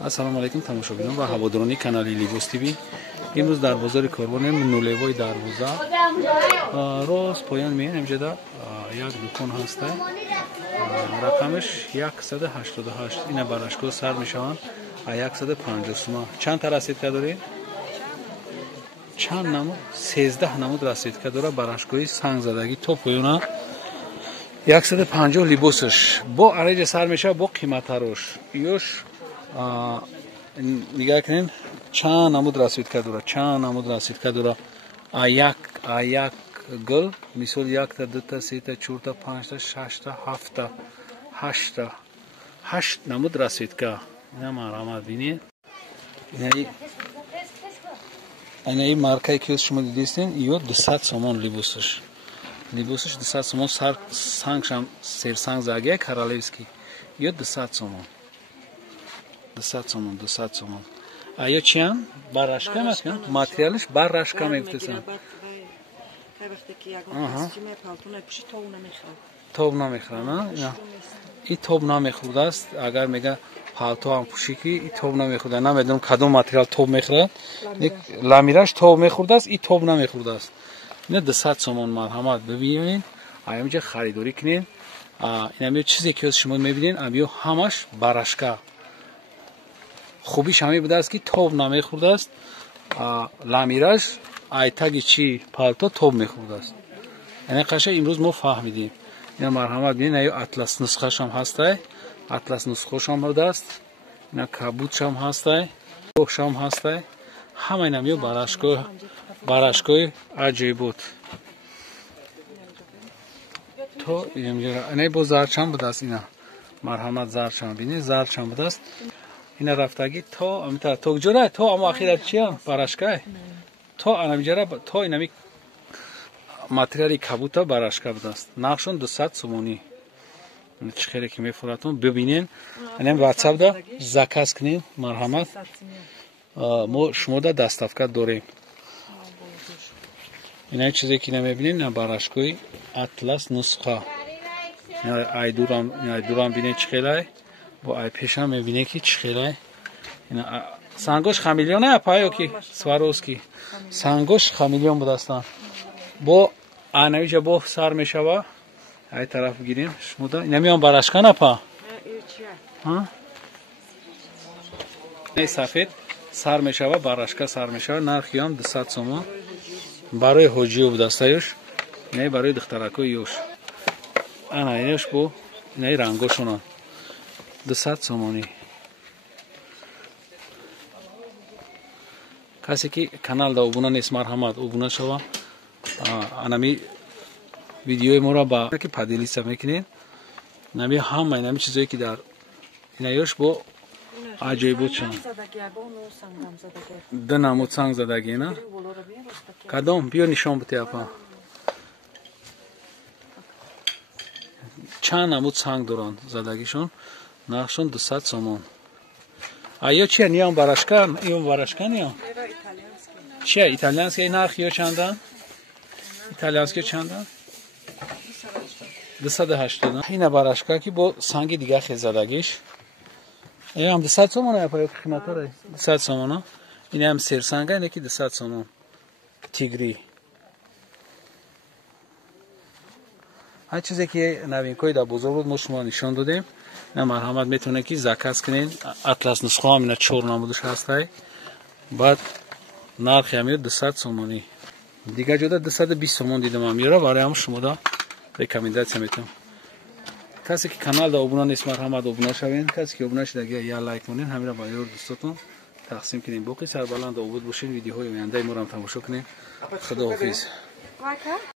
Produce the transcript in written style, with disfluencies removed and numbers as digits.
ассалому алайкум тамошобинон ва ҳаводорони канали Libos TV. имрӯз дар бозори Корбонем нулевои дарвоза рост поён меоям. инҷода як дукон ҳаста, рақамаш 188. ина барашкҳо сар мешаванд 150 сума. чанд та расидка доред? чанд намуд? 13 намуд расидка дора. барашкҳои сангзадагӣ то поёна 150 либосаш бо ареҷа сар мешава, бо қиматарош ёш нигоҳ кунед чанд намуд расидка дора. чанд намуд расидка дора. як гул мисол 1 та 2 та 3 та 4 та 5 та 6 та 7 та 8 та 8 намуд расидка. ина марҳамат бинед. инаи маркаи ки шумо дидистен ё 200 сомон либосаш. Либосаш 200 сомон, сангшам серсанг загия королевский ё 200 сомон. 200 сомон, 200 сомон. А ё чиам? Барашка мекан? Материалиш барашка мегуфтесан. тоб намехӯрад, на? И тоб намехӯрдаст. Агар мега палто ам пӯшӣ ки и тоб намехӯрад. Намедонам кадом материал тоб мехӯрад. Ламираш тоб мехӯрдаст, и тоб намехӯрдаст. ина 200 сомон марҳамат бибинед. аямҷа харидорӣ кунед. ина чизе ки шумо мебинед, абиё ҳамаш барашка. хубиш ҳамин будааст ки тоб намехӯрдаст. ламираш айтаги чи палто тоб мехӯрдаст. яъне қашай имрӯз мо фаҳмидем. ина марҳамат бинед. ина атлас нусхашам ҳастай. атлас нусхошам будааст. ина кабутшам ҳастай. рӯҳшам ҳастай. ҳама ина меё барашкои аҷибот. то ина бо зарчам будааст. ина марҳамат зарчам бинед. зарчам будааст. ина рафтаги то амита тогҷора то амо ахират чия барашкай то анамҷара то инами материали кабута барашка будааст. нақшон 200 сомонӣ. чӣ хеле ки мефуратон бибинен. инам ватсапда заказ кунед. марҳамат мо шумода даставка дорем. ина чизе ки намебинед ина барашкои атлас нусха. айдурам бинед чӣ хелай. бо айпешам мебинед ки чӣ хелай. ина сангош хамилён апаё ки сваровский сангош хамилён будастан. бо анавиҷа бо сар мешава. ай тараф гирем шумода. ина меон барашка напа. ин сафед сар мешава, барашка сар мешава. нархи ҳам 200 сомон. барои ҳоҷиё будаста ёш. ина барои духтаракои ёш. ана ёш бо ина рангошона 200 сомонӣ. касе ки каналда обуна нест марҳамат обуна шава. анами видеои моро ба ки падилиса мекунед. нами ҳама инами чизое ки дар ина ёш бо аҷоибот шаванд. ду намуд санг задагӣ на? кадом? биё нишон бите апа. чанд намуд санг доранд задагишон. нақшон 200 сомон. ё чия ниём барашка? ё барашка ниём? чия итальянский нарх ё чандан? итальянский чандан? 280. ина барашка ки бо санги дига хезадагиш. ям 200 сомон апа ё қиматаре 200 сомон. ина ҳам серсанга ина ки 200 сомон. тигри. ҳар чизе ки новинкои дар бозор буд мо шумо нишон додем. ина марҳамат метавонед ки заказ кунед. атлас нусхо ҳам ина 4 намудаш ҳастай. баъд нархи ҳам ё 200 сомонӣ. дигар ҷода 220 сомон дидам ҳам ёра. барои ҳам шумода рекомендатсия метавонам. касе ки каналда обуна нест марҳамат обуна шавед. касе ки обуна шудагӣ я лайк монед ҳамира ба ёр дӯстотон тақсим кунед. боқи сарбаланд обод бошед. видеоҳои ояндаи моро ҳам тамошо кунед. худоҳофиз.